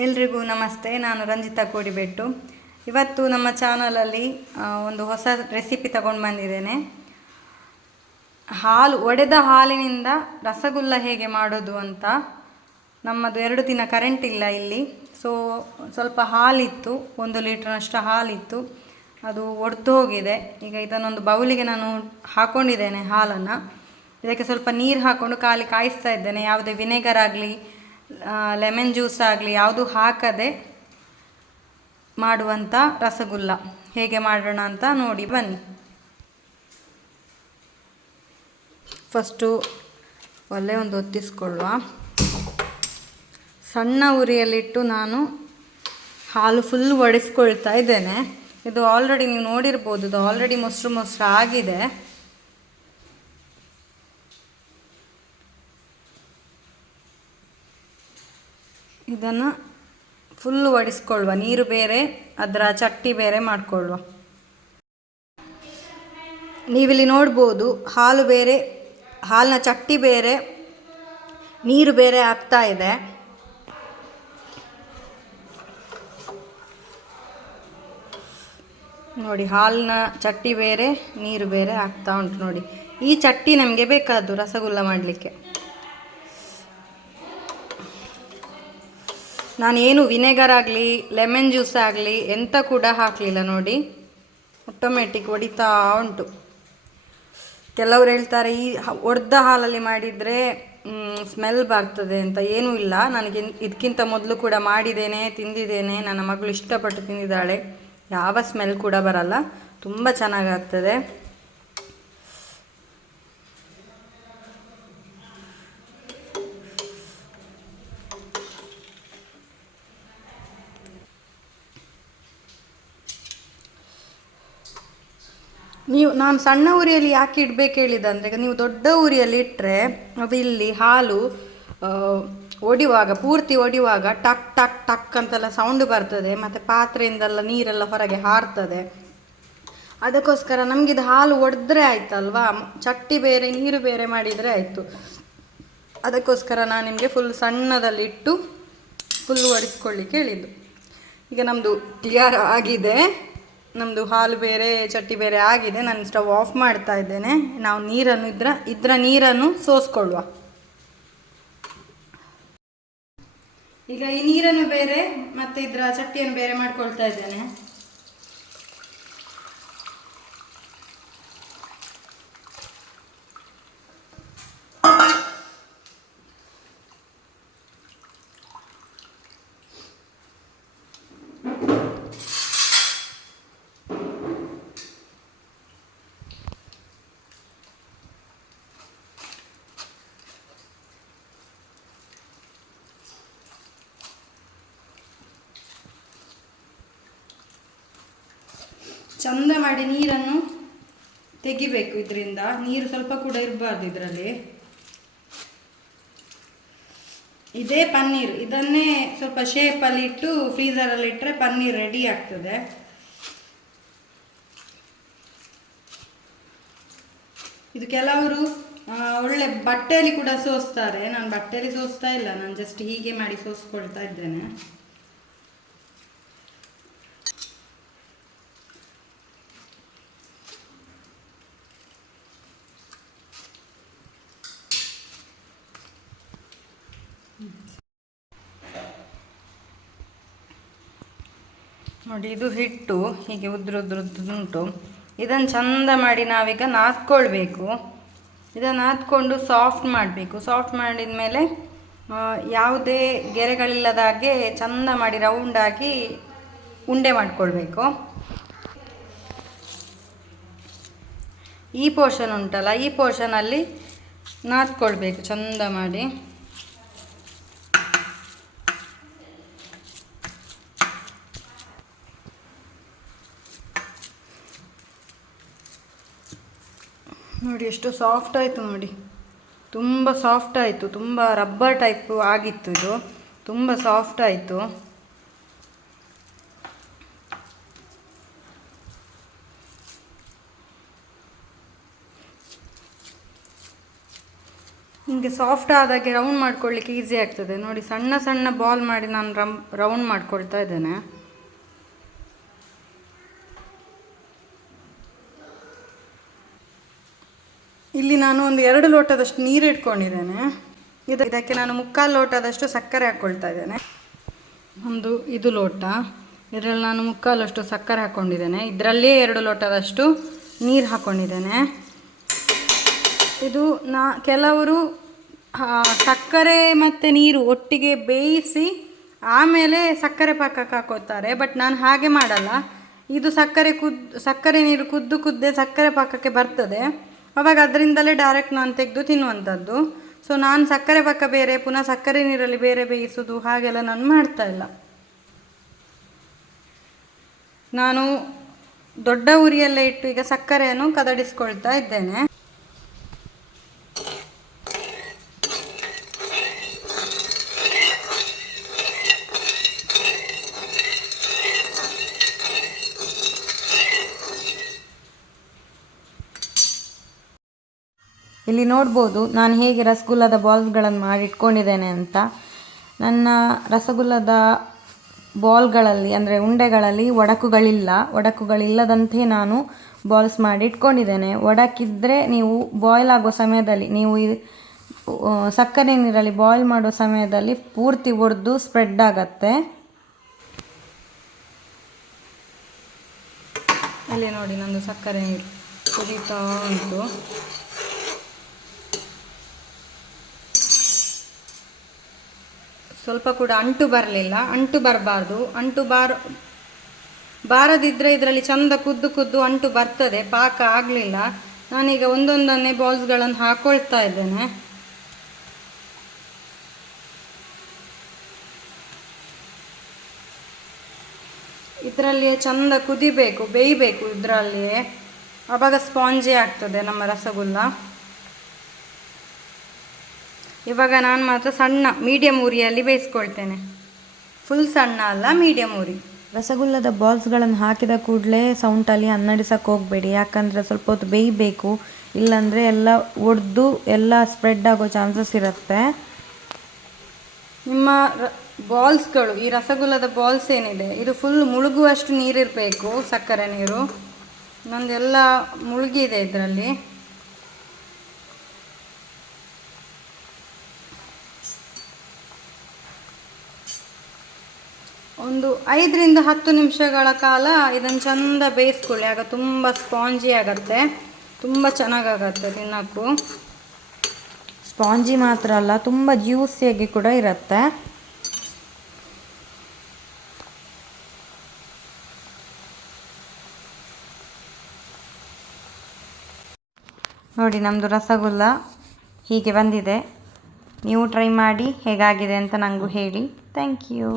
ಎಲ್ರಿಗೂ ನಮಸ್ತೆ. ನಾನು ರಂಜಿತಾ ಕೋಡಿಬೆಟ್ಟು. ಇವತ್ತು ನಮ್ಮ ಚಾನಲಲ್ಲಿ ಒಂದು ಹೊಸ ರೆಸಿಪಿ ತಗೊಂಡು ಬಂದಿದ್ದೇನೆ. ಒಡೆದ ಹಾಲಿನಿಂದ ರಸಗುಲ್ಲ ಹೇಗೆ ಮಾಡೋದು ಅಂತ. ನಮ್ಮದು 2 ದಿನ ಕರೆಂಟ್ ಇಲ್ಲ ಇಲ್ಲಿ. ಸೊ ಸ್ವಲ್ಪ ಹಾಲಿತ್ತು, 1 ಲೀಟ್ರ್ನಷ್ಟು ಹಾಲಿತ್ತು, ಅದು ಒಡೆದು ಹೋಗಿದೆ. ಈಗ ಇದನ್ನೊಂದು ಬೌಲಿಗೆ ನಾನು ಹಾಕ್ಕೊಂಡಿದ್ದೇನೆ ಹಾಲನ್ನು. ಇದಕ್ಕೆ ಸ್ವಲ್ಪ ನೀರು ಹಾಕ್ಕೊಂಡು ಕಾಯಿಸ್ತಾ ಇದ್ದೇನೆ. ಯಾವುದೇ ವಿನೆಗರ್ ಆಗಲಿ ಲೆಮನ್ ಜ್ಯೂಸ್ ಆಗಲಿ ಯಾವುದು ಹಾಕದೆ ಮಾಡುವಂಥ ರಸಗುಲ್ಲ ಹೇಗೆ ಮಾಡೋಣ ಅಂತ ನೋಡಿ ಬನ್ನಿ. ಫಸ್ಟು ಒಲೆ ಒಂದು ಹೊತ್ತಿಸ್ಕೊಳ್ಳುವ. ಸಣ್ಣ ಉರಿಯಲ್ಲಿಟ್ಟು ನಾನು ಹಾಲು ಫುಲ್ ಒಡಿಸ್ಕೊಳ್ತಾ ಇದ್ದೇನೆ. ಇದು ಆಲ್ರೆಡಿ ನೀವು ನೋಡಿರ್ಬೋದು, ಇದು ಆಲ್ರೆಡಿ ಮೊಸರು ಆಗಿದೆ. ಇದನ್ನು ಫುಲ್ ಒಡಿಸ್ಕೊಳ್ಳುವ. ನೀರು ಬೇರೆ, ಅದರ ಚಟ್ಟಿ ಬೇರೆ ಮಾಡಿಕೊಳ್ಳುವ. ನೀವಿಲ್ಲಿ ನೋಡ್ಬೋದು, ಹಾಲು ಬೇರೆ, ಹಾಲಿನ ಚಟ್ಟಿ ಬೇರೆ, ನೀರು ಬೇರೆ ಆಗ್ತಾ ಇದೆ. ನೋಡಿ, ಹಾಲಿನ ಚಟ್ಟಿ ಬೇರೆ, ನೀರು ಬೇರೆ ಆಗ್ತಾ ಉಂಟು. ನೋಡಿ, ಈ ಚಟ್ಟಿ ನಮಗೆ ಬೇಕಾದ್ದು ರಸಗುಲ್ಲ ಮಾಡಲಿಕ್ಕೆ. ನಾನೇನು ವಿನೆಗರ್ ಆಗಲಿ ಲೆಮನ್ ಜ್ಯೂಸ್ ಆಗಲಿ ಎಂತ ಕೂಡ ಹಾಕಲಿಲ್ಲ. ನೋಡಿ, ಆಟೋಮೆಟಿಕ್ ಹೊಡಿತಾ ಉಂಟು. ಕೆಲವರು ಹೇಳ್ತಾರೆ ಈ ಒಡೆದ ಹಾಲಲ್ಲಿ ಮಾಡಿದರೆ ಸ್ಮೆಲ್ ಬರ್ತದೆ ಅಂತ. ಏನೂ ಇಲ್ಲ, ನನಗೆ ಇದಕ್ಕಿಂತ ಮೊದಲು ಕೂಡ ಮಾಡಿದ್ದೇನೆ, ತಿಂದಿದ್ದೇನೆ. ನನ್ನ ಮಗಳು ಇಷ್ಟಪಟ್ಟು ತಿಂದಿದ್ದಾಳೆ. ಯಾವ ಸ್ಮೆಲ್ ಕೂಡ ಬರಲ್ಲ, ತುಂಬ ಚೆನ್ನಾಗಾಗ್ತದೆ. ನಾನು ಸಣ್ಣ ಉರಿಯಲ್ಲಿ ಯಾಕೆ ಇಡಬೇಕು ಹೇಳಿದಂದರೆ, ಈಗ ನೀವು ದೊಡ್ಡ ಉರಿಯಲ್ಲಿ ಇಟ್ಟರೆ ಅದು ಇಲ್ಲಿ ಹಾಲು ಪೂರ್ತಿ ಒಡೆಯುವಾಗ ಟಕ್ ಟಕ್ ಟಕ್ ಅಂತೆಲ್ಲ ಸೌಂಡ್ ಬರ್ತದೆ, ಮತ್ತು ಪಾತ್ರೆಯಿಂದೆಲ್ಲ ನೀರೆಲ್ಲ ಹೊರಗೆ ಹಾರ್ತದೆ. ಅದಕ್ಕೋಸ್ಕರ ನಮಗಿದು ಹಾಲು ಒಡೆದ್ರೆ ಆಯ್ತಲ್ವಾ, ಚಟ್ಟಿ ಬೇರೆ ನೀರು ಬೇರೆ ಮಾಡಿದರೆ ಆಯಿತು. ಅದಕ್ಕೋಸ್ಕರ ನಾನು ನಿಮಗೆ ಫುಲ್ ಸಣ್ಣದಲ್ಲಿಟ್ಟು ಫುಲ್ ಒಡಿಸ್ಕೊಳ್ಳಿಕ್ಕೆ ಹೇಳಿದ್ದು. ಈಗ ನಮ್ಮದು ಕ್ಲಿಯರ್ ಆಗಿದೆ. ನಮ್ಮದು ಹಾಲು ಬೇರೆ ಚಟ್ಟಿ ಬೇರೆ ಆಗಿದೆ. ನಾನು ಸ್ಟವ್ ಆಫ್ ಮಾಡ್ತಾ ಇದ್ದೇನೆ. ನಾವು ನೀರನ್ನು ಇದರ ನೀರನ್ನು ಸೋಸ್ಕೊಳ್ಳುವ. ಈಗ ಈ ನೀರನ್ನು ಬೇರೆ ಮತ್ತು ಇದರ ಚಟ್ಟಿಯನ್ನು ಬೇರೆ ಮಾಡ್ಕೊಳ್ತಾ ಇದ್ದೇನೆ. ಚಂದ ಮಾಡಿ ನೀರನ್ನು ತೆಗಿಬೇಕು. ಇದರಿಂದ ನೀರು ಸ್ವಲ್ಪ ಕೂಡ ಇರಬಾರ್ದು ಇದರಲ್ಲಿ. ಇದೇ ಪನ್ನೀರ್. ಇದನ್ನೇ ಸ್ವಲ್ಪ ಶೇಪಲ್ಲಿ ಇಟ್ಟು ಫ್ರೀಸರಲ್ಲಿ ಇಟ್ಟರೆ ಪನ್ನೀರ್ ರೆಡಿ ಆಗ್ತದೆ. ಇದು ಕೆಲವರು ಒಳ್ಳೆ ಬಟ್ಟೆಯಲ್ಲಿ ಕೂಡ ಸೋಸ್ತಾರೆ. ನಾನು ಬಟ್ಟೆಯಲ್ಲಿ ಸೋಸ್ತಾ ಇಲ್ಲ, ನಾನು ಜಸ್ಟ್ ಹೀಗೆ ಮಾಡಿ ಸೋಸ್ಕೊಳ್ತಾ ಇದ್ದೇನೆ. ನೋಡಿ, ಇದು ಹಿಟ್ಟು ಹೀಗೆ ಉದ್ರುದ್ರುದ್ದುಂಟು. ಇದನ್ನು ಚಂದ ಮಾಡಿ ನಾವೀಗ ನಾದ್ಕೊಳ್ಬೇಕು. ಇದನ್ನು ನಾದ್ಕೊಂಡು ಸಾಫ್ಟ್ ಮಾಡಬೇಕು. ಸಾಫ್ಟ್ ಮಾಡಿದ ಮೇಲೆ ಯಾವುದೇ ಗೆರೆಗಳಿಲ್ಲದಾಗೆ ಚಂದ ಮಾಡಿ ರೌಂಡಾಗಿ ಉಂಡೆ ಮಾಡಿಕೊಳ್ಬೇಕು. ಈ ಪೋರ್ಷನ್ ಉಂಟಲ್ಲ, ಈ ಪೋರ್ಷನಲ್ಲಿ ನಾದ್ಕೊಳ್ಬೇಕು ಚಂದ ಮಾಡಿ. ನೋಡಿ ಎಷ್ಟು ಸಾಫ್ಟ್ ಆಯಿತು. ನೋಡಿ, ತುಂಬ ಸಾಫ್ಟ್ ಆಯಿತು. ತುಂಬ ರಬ್ಬರ್ ಟೈಪು ಆಗಿತ್ತು. ಇದು ತುಂಬ ಸಾಫ್ಟ್ ಆಯಿತು. ಹಿಂಗೆ ಸಾಫ್ಟ್ ಆದಾಗೆ ರೌಂಡ್ ಮಾಡ್ಕೊಳ್ಳಿಕ್ಕೆ ಈಸಿ ಆಗ್ತದೆ ನೋಡಿ. ಸಣ್ಣ ಸಣ್ಣ ಬಾಲ್ ಮಾಡಿ ನಾನು ರೌಂಡ್ ಮಾಡ್ಕೊಳ್ತಾ ಇದ್ದೇನೆ. ಇಲ್ಲಿ ನಾನು ಒಂದು 2 ಲೋಟದಷ್ಟು ನೀರು ಇಟ್ಕೊಂಡಿದ್ದೇನೆ. ಇದಕ್ಕೆ ನಾನು 3/4 ಲೋಟದಷ್ಟು ಸಕ್ಕರೆ ಹಾಕ್ಕೊಳ್ತಾ ಇದ್ದೇನೆ. ಇದು ಲೋಟ, ಇದರಲ್ಲಿ ನಾನು 3/4 ಸಕ್ಕರೆ ಹಾಕ್ಕೊಂಡಿದ್ದೇನೆ. ಇದರಲ್ಲೇ 2 ಲೋಟದಷ್ಟು ನೀರು ಹಾಕ್ಕೊಂಡಿದ್ದೇನೆ. ಇದು ಕೆಲವರು ಸಕ್ಕರೆ ಮತ್ತು ನೀರು ಒಟ್ಟಿಗೆ ಬೇಯಿಸಿ ಆಮೇಲೆ ಸಕ್ಕರೆ ಪಾಕಕ್ಕೆ ಹಾಕೋತಾರೆ. ಬಟ್ ನಾನು ಹಾಗೆ ಮಾಡಲ್ಲ. ಇದು ಸಕ್ಕರೆ ನೀರು ಕುದ್ದೇ ಸಕ್ಕರೆ ಪಾಕಕ್ಕೆ ಬರ್ತದೆ. ಆವಾಗ ಅದರಿಂದಲೇ ಡೈರೆಕ್ಟ್ ನಾನು ತೆಗೆದು ತಿನ್ನುವಂಥದ್ದು. ಸೊ ನಾನು ಸಕ್ಕರೆ ಪಾಕ ಬೇರೆ ಪುನಃ ಸಕ್ಕರೆ ನೀರಲ್ಲಿ ಬೇರೆ ಬೇಯಿಸೋದು ಹಾಗೆಲ್ಲ ನಾನು ಮಾಡ್ತಾ ಇಲ್ಲ. ನಾನು ದೊಡ್ಡ ಉರಿಯಲ್ಲೇ ಇಟ್ಟು ಈಗ ಸಕ್ಕರೆಯನ್ನು ಕದಡಿಸ್ಕೊಳ್ತಾ ಇದ್ದೇನೆ. ಇಲ್ಲಿ ನೋಡ್ಬೋದು ನಾನು ಹೇಗೆ ರಸಗುಲ್ಲದ ಬಾಲ್ಸ್ಗಳನ್ನು ಮಾಡಿ ಇಟ್ಕೊಂಡಿದ್ದೇನೆ ಅಂತ. ನನ್ನ ರಸಗುಲ್ಲದ ಬಾಲ್ಗಳಲ್ಲಿ ಅಂದರೆ ಉಂಡೆಗಳಲ್ಲಿ ಒಡಕುಗಳಿಲ್ಲದಂತೆ ನಾನು ಬಾಲ್ಸ್ ಮಾಡಿ ಇಟ್ಕೊಂಡಿದ್ದೇನೆ. ಒಡಕಿದ್ದರೆ ನೀವು ಬಾಯ್ಲ್ ಆಗೋ ಸಮಯದಲ್ಲಿ, ನೀವು ಸಕ್ಕರೆ ನೀರಲ್ಲಿ ಬಾಯ್ಲ್ ಮಾಡೋ ಸಮಯದಲ್ಲಿ ಪೂರ್ತಿ ಒಡೆದು ಸ್ಪ್ರೆಡ್ ಆಗತ್ತೆ. ಅಲ್ಲಿ ನೋಡಿ ನಂದು ಸಕ್ಕರೆ ನೀರು ಕುದೀತಾ ಉಂಟು. ಸ್ವಲ್ಪ ಕೂಡ ಅಂಟು ಬರಲಿಲ್ಲ. ಅಂಟು ಬರಬಾರ್ದು. ಬಾರದಿದ್ದರೆ ಇದರಲ್ಲಿ ಚಂದ ಕುದ್ದು ಅಂಟು ಬರ್ತದೆ. ಪಾಕ ಆಗಲಿಲ್ಲ. ನಾನೀಗ ಒಂದೊಂದನ್ನೇ ಬಾಲ್ಸ್ಗಳನ್ನು ಹಾಕ್ಕೊಳ್ತಾ ಇದ್ದೇನೆ. ಇದರಲ್ಲಿಯೇ ಚಂದ ಕುದಿಬೇಕು, ಬೇಯಬೇಕು ಇದರಲ್ಲಿಯೇ. ಆವಾಗ ಸ್ಪಾಂಜಿ ಆಗ್ತದೆ ನಮ್ಮ ರಸಗುಲ್ಲ. ಇವಾಗ ನಾನು ಮಾತ್ರ ಸಣ್ಣ ಮೀಡಿಯಮ್ ಉರಿಯಲ್ಲಿ ಬೇಯಿಸ್ಕೊಳ್ತೇನೆ. ಫುಲ್ ಸಣ್ಣ ಅಲ್ಲ, ಮೀಡಿಯಮ್ ಉರಿ. ರಸಗುಲ್ಲದ ಬಾಲ್ಸ್ಗಳನ್ನು ಹಾಕಿದ ಕೂಡಲೇ ಸೌಂಟಲ್ಲಿ ಅನ್ನಡಿಸಕ್ಕೆ ಹೋಗಬೇಡಿ. ಯಾಕಂದರೆ ಸ್ವಲ್ಪ ಹೊತ್ತು ಬೇಯಬೇಕು. ಇಲ್ಲಾಂದರೆ ಎಲ್ಲ ಒಡೆದು ಎಲ್ಲ ಸ್ಪ್ರೆಡ್ ಆಗೋ ಚಾನ್ಸಸ್ ಇರುತ್ತೆ. ನಿಮ್ಮ ಬಾಲ್ಸ್ಗಳು, ಈ ರಸಗುಲ್ಲದ ಬಾಲ್ಸ್ ಏನಿದೆ ಇದು ಫುಲ್ ಮುಳುಗುವಷ್ಟು ನೀರಿರಬೇಕು, ಸಕ್ಕರೆ ನೀರು. ನಂದೆಲ್ಲ ಮುಳುಗಿದೆ ಇದರಲ್ಲಿ. ಒಂದು 5ರಿಂದ 10 ನಿಮಿಷಗಳ ಕಾಲ ಇದನ್ನು ಚಂದ ಬೇಯಿಸ್ಕೊಳ್ಳಿ. ಆಗ ತುಂಬ ಸ್ಪಾಂಜಿ ಆಗುತ್ತೆ, ತುಂಬ ಚೆನ್ನಾಗಾಗತ್ತೆ ತಿನ್ನೋಕ್ಕೂ. ಸ್ಪಾಂಜಿ ಮಾತ್ರ ಅಲ್ಲ, ತುಂಬ ಜ್ಯೂಸಿಯಾಗಿ ಕೂಡ ಇರುತ್ತೆ. ನೋಡಿ ನಮ್ಮದು ರಸಗುಲ್ಲ ಹೀಗೆ ಬಂದಿದೆ. ನೀವು ಟ್ರೈ ಮಾಡಿ ಹೇಗಾಗಿದೆ ಅಂತ ನನಗೂ ಹೇಳಿ. Thank you.